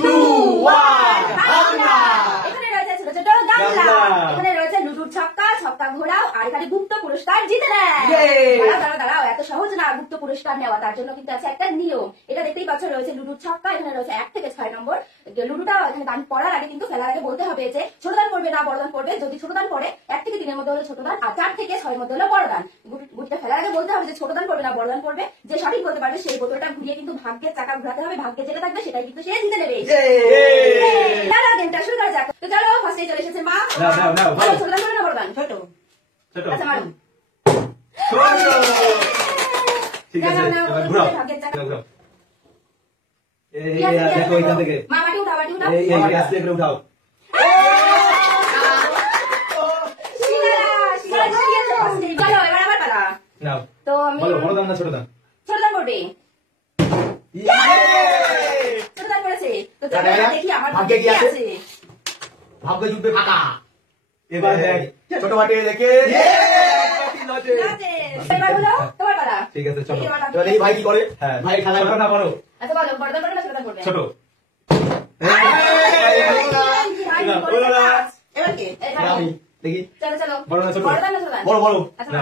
2, 1, হামলা। এখানে রয়েছে ছোট ছোট গামলা, এখানে রয়েছে লুডুর ছক্কা, ছক্কা ঘোরাও, আর এখানে গুপ্ত পুরস্কার জিতে নেয়। দাঁড়াও, এত সহজ না গুপ্ত পুরস্কার নেওয়া, তার জন্য কিন্তু আছে একটা নিয়ম। এটা দেখতেই পাচ্ছ, রয়েছে লুডুর ছক্কা, এখানে রয়েছে 1 থেকে 6 নম্বর। লুডুটা এখানে দান পড়ার আগে কিন্তু ফেলার আগে বলতে হবে যে ছোট দান পড়বে না বড় দান পড়বে। যদি ছোট দান পড়ে 1 থেকে 3 এর মধ্যে হলে ছোট দান, আর 4 থেকে 6 এর মধ্যে হলে বড় দান। গুটিটা ফেলার আগে বলতে হবে যে ছোট দান পড়বে না বড় দান পড়বে। যে সঠিক বলতে পারবে সেই বোতলটা ঘুরিয়ে কিন্তু ভাগ্যের চাকা ঘোরাতে হবে, ভাগ্যে যেটা থাকবে সেটাই কিন্তু সে জিতে নেবে। চলো গেমটা শুরু করা যাক। তো চলো ফার্স্টে চলে এসেছে মা। ভালো ছোট দান পড়বে না বড় দান? ছোট। আচ্ছা মারো। ঠিক আছে, ঘুরাও ভাগ্যের চাকা। দেখো এখান থেকে মা বাটি উঠাও, বাটি উঠাও, এই আস্তে করে উঠাও। চলো এবার আমার পালা। নাও তো আমি বলো বড় দান না ছোট দান? ছোট দান করবে। ছোট দান করেছে। তো চলো দেখি আমার ভাগ্যে কি আছে। ভাগ্য জুটবে ফাঁকা। এবার দেখ ছোট বাটি দেখে এবার বলো তোমার পালা। ঠিক আছে চলো এবার এই ভাই কি করে? হ্যাঁ ভাই খেলা করো না বড়। আচ্ছা বলো বড় দান করবে না ছোট দান করবে? ছোট। এবার কে? আমি দেখি। চলো চলো বড় না ছোট? বড় দান না ছোট দান? বড় বড়। আচ্ছা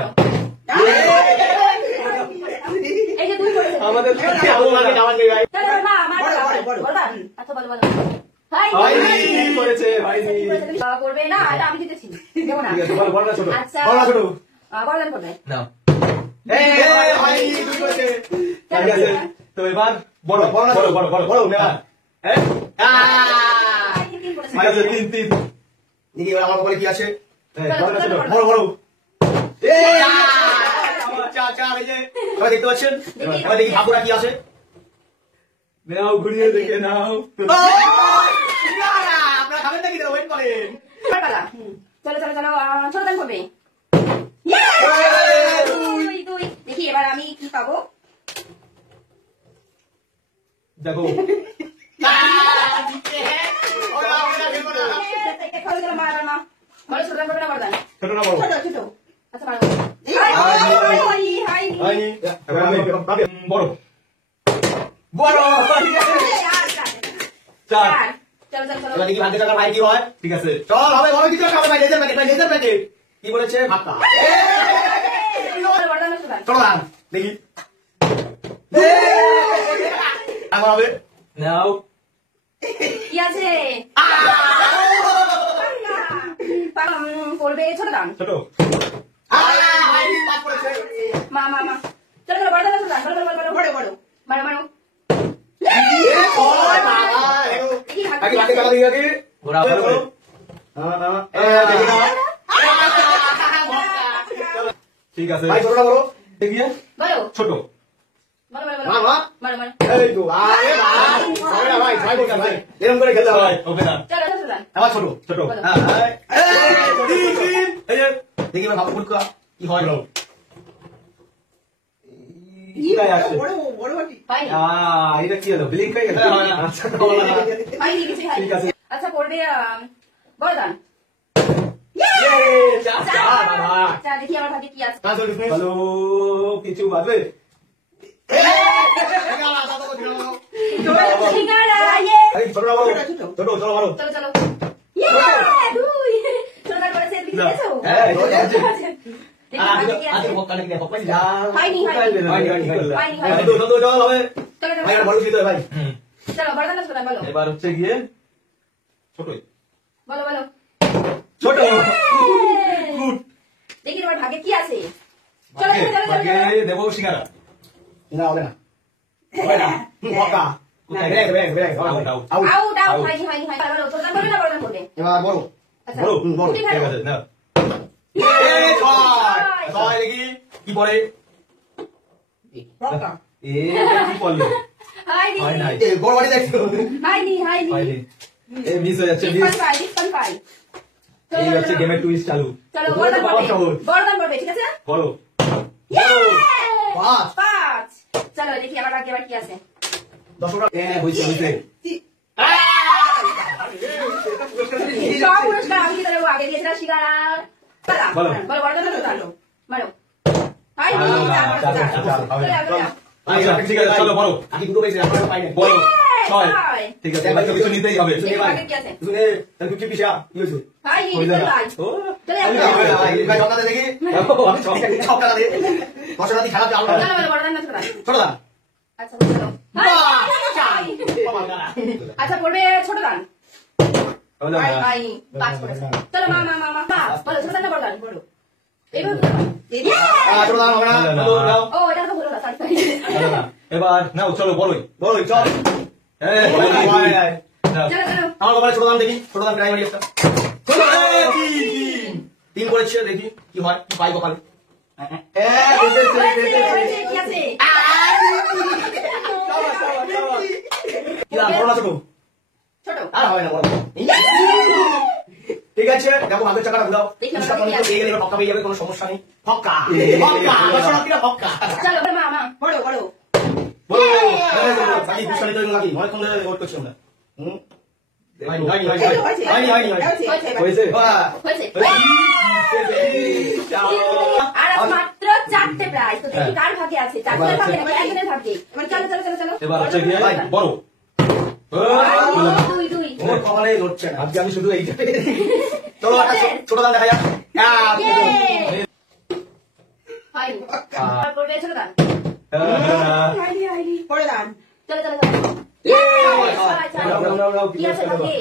এই যে দুই করেছে আমাদের আগে যাওয়ার নেই ভাই। চলো মা আমার বড় দান। আচ্ছা বলো বলো। ভাই কি করেছে? ভাই করবে না, এটা আমি দিতেছি দেব না। ঠিক আছে বলো বড় না ছোট? আচ্ছা বড় না ছোট? বড় দান করবে। নাও এই ভাই দুই করেছে। ঠিক আছে তো এবার বড় বড় বড় বড় বড় বড় নেবা। হ্যাঁ ঠিক আছে 3 3 দেখি এবার আমার কপালে কি আছে। বড় না ছোট? বড় বড়। এই চার চার এই যে সবাই দেখতে পাচ্ছেন। এবার দেখি ভাগ্যটা কি আছে। নাও ঘুরিয়ে দেখে নাও। আপনারা খাবেন নাকি? ওয়েট করেন। চলো চলো চলো ছোট দান করবে। দুই দেখি এবার আমি কি পাবো। দেখো ছোট দান করবে না বড় দান? ছোট না বড়? ছোট ছোট। আচ্ছা বড়। বড় বড়। চার। চলো চলো চলো দেখি ভাগ্যে টাকা ভাই কি হয়। ঠিক আছে চল হবে বড় কিছু হবে ভাই। লেজার প্যাকেট ভাই, লেজার প্যাকেট কি বলেছে? ভাতা। চলো দান দেখি আমার হবে। নাও কি আছে? করবে ছোট দান। ছোট। মা মা মা চলো চলো বড় দান ছোট দান। বড় বড় বড় বড় বড় মারো মারো। ঠিক আছে ভাই ছোট না বড়? বলো ছোট। এরকম করে খেলতে হয়। আমার ছোট ছোট দেখি এবার ভাবো কি হয়। এটা কি হলো? ব্লিঙ্ক হয়ে গেছে। ঠিক আছে আচ্ছা পড়বে বড় দান। দেখি আমার ভাগ্যে কি আছে। ভালো কিছু বাজবে। এবার হচ্ছে গিয়ে ছোট। বলো বলো ছোট। দেখি তোমার ভাগ্যে কি আছে। দেবো সিঙ্গারা। না হবে না কি পরে? বড় বাড়ি দেখছো? মিস হয়ে যাচ্ছে। এই হচ্ছে গেমের টুইস্ট চালু। বড় দান করবে। ঠিক আছে বলো। 5 চলো দেখি আমার ভাগ্যে আবার কি আছে। 10 টাকা হইছে হইছে। সব পুরস্কার আমি কি দেবো? আগে দিয়েছিলাম শিকারা। বলো বলো বড় দান চলো মারো। হাই ঠিক আছে চলো বলো। আমি দুটো পেয়েছি আপনারা পাইনি। বলো ছয়। ছয়। ঠিক আছে এবার কিছু নিতেই হবে দেখি ভাগে কি আছে। শুনে তাহলে 50 পিসা কি হইছে ভাই, হয়ে যাবে। ভাই। ও চলে আমি যাও। ভাই ভাই জগন্নাথ দেখি সব টাকা দিয়ে বছরাদি খেলা চালু চলো, বলো, বড় দান না ছোট দান? ছোট দা আচ্ছা, চলো। ভাই, ভাই। আচ্ছা, পড়বে ছোট দান। ভাই, ভাই, পাঁচ পড়েছে। চলো, মা। বলো, ছোট দান না বড় দান? বলো। এইভাবে বলো। ছোট দা হবে না না, না, তো না। দাও ও, এটা তো বলো না, sorry। এবার নাও চলো বলোই বল চল হ্যাঁ ভাই ভাই নাও। চলো, চলো। আমার কপালে ছোট দাম দেখি ছোট দাম প্রাইমারি একটা তিন করেছে দেখি কি হয় কি পাই কপালে হয়েছে, কি আছে? বড় না ছোট ছোট। আর হয় না বড় ঠিক আছে দেখো ভাগের চাকাটা ঘুরাও দেখি, পুরস্কার দেখি, পয়েন্ট পেয়ে গেলে এবার পক্কা পেয়ে যাবে কোনো সমস্যা নেই পক্কা দর্শনার্থীরা পক্কা চলো, মা, বলো। বলো বাকি পুরস্কার নিতে হবে নাকি অনেকক্ষণ ধরে ওয়েট করছি আমরা হয়নি হয়েছে। বাহ। হয়েছে। আর আজ মাত্র 4টে প্রাইজ। তো দেখি কার ভাগে আছে। 4জনের ভাগে নাকি একজনের ভাগে? চলো। এবার হচ্ছে গিয়ে বড় দুই। ওর কপালে লড়ছে না আজকে আমি শুধু এইটা চলো একটা ছোট দাম দেখা যাক Yay! হয়নি। এবার পড়বে ছোট দান। পরে দান চলো। নাও, কি আছে চলো। ভাগে?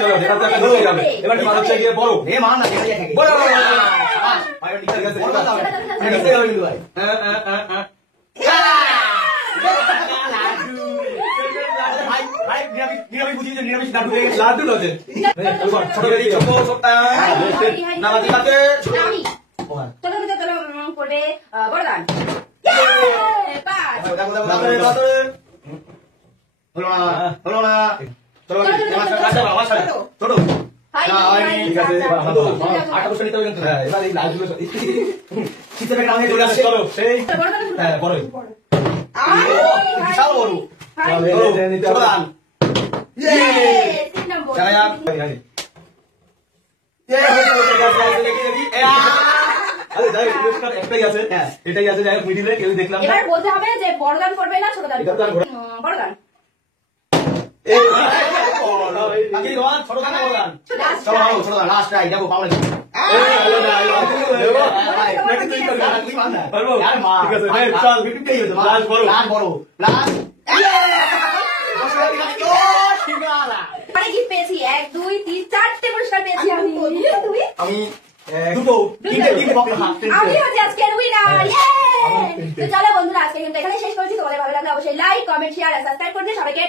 চলো যেটা তো একটা হয়ে যাবে এবার এবার হচ্ছে গিয়ে বড় এ মান না দেখা যায় থাকে বড় ভাই ঠিক আছে ঠিক আছে। ঠিক আছে কিন্তু ভাই ভাই ভাই নিরামিষ বুঝি যে নিরামিষ লাড্ডু হয়ে গেছে লাড্ডু লজে ছোট বেরি ছোট ছোটটা না বাকি আছে আমি। চলো, পড়বে বড় দান। পাঁচ। হলো না চলো আমার সাথে ছোট ঠিক আছে এবার আমার পালা। আটটা বছর নিতে হবে কিন্তু হ্যাঁ এবার এই লাড্ডু শীতের গ্রামে চলে চলে আসছে আসছে চলো সেই বড় দান। হ্যাঁ বড়ই বিশাল বড় চলো নিতে ছোট হবে দান তিন নম্বর। দেখা যাক আরে যাই পুরস্কার একটাই আছে হ্যাঁ। এটাই আছে যাই মিডিলে কেউ দেখলাম না এবার বলতে হবে যে বড় দান করবে না ছোট দান এটা তো আর করবে? বড় দান। বাকি রোয়ান ছোট দান বড় দান Last চলো try. ছোট দান লাস্ট ট্রাই যাবো পাবলিক পারবো ঠিক আছে নে চল লাস্ট বড় মানে কি পেয়েছি? 1, 2, 3, 4টে পুরস্কার পেয়েছি আমি। তুমি? আমি দুটো তিনটে বক্তা আমি হচ্ছে আজকের উইনার। তো চলো বন্ধুরা, আজকে কিন্তু এখানে শেষ করেছি। তোমাদের ভালো লাগলে অবশ্যই লাইক, কমেন্ট, শেয়ার আর সাবস্ক্রাইব করে দিয়ে সবাইকে